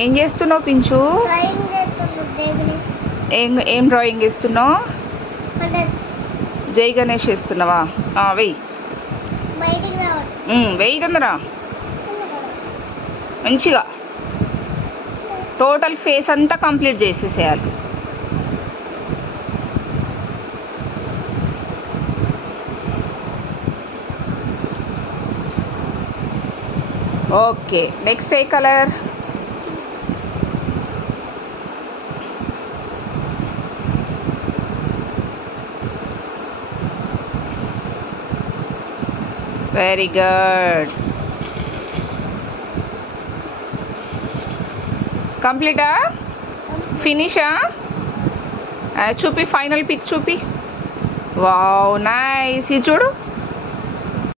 ఏం చేస్తున్నావు పించు? ఏం డ్రాయింగ్ వేస్తున్నావు? జై గణేష్ వేస్తున్నావా? వెయ్యి వెయ్యి తొందరా మంచిగా టోటల్ ఫేస్ అంతా కంప్లీట్ చేసేసేయాలి. ఓకే, నెక్స్ట్ ఏ కలర్? Very good. కంప్లీటా? ఫినిషా? చూపి, ఫైనల్ పిక్ చూపి. Wow, nice. ఇది చూడు.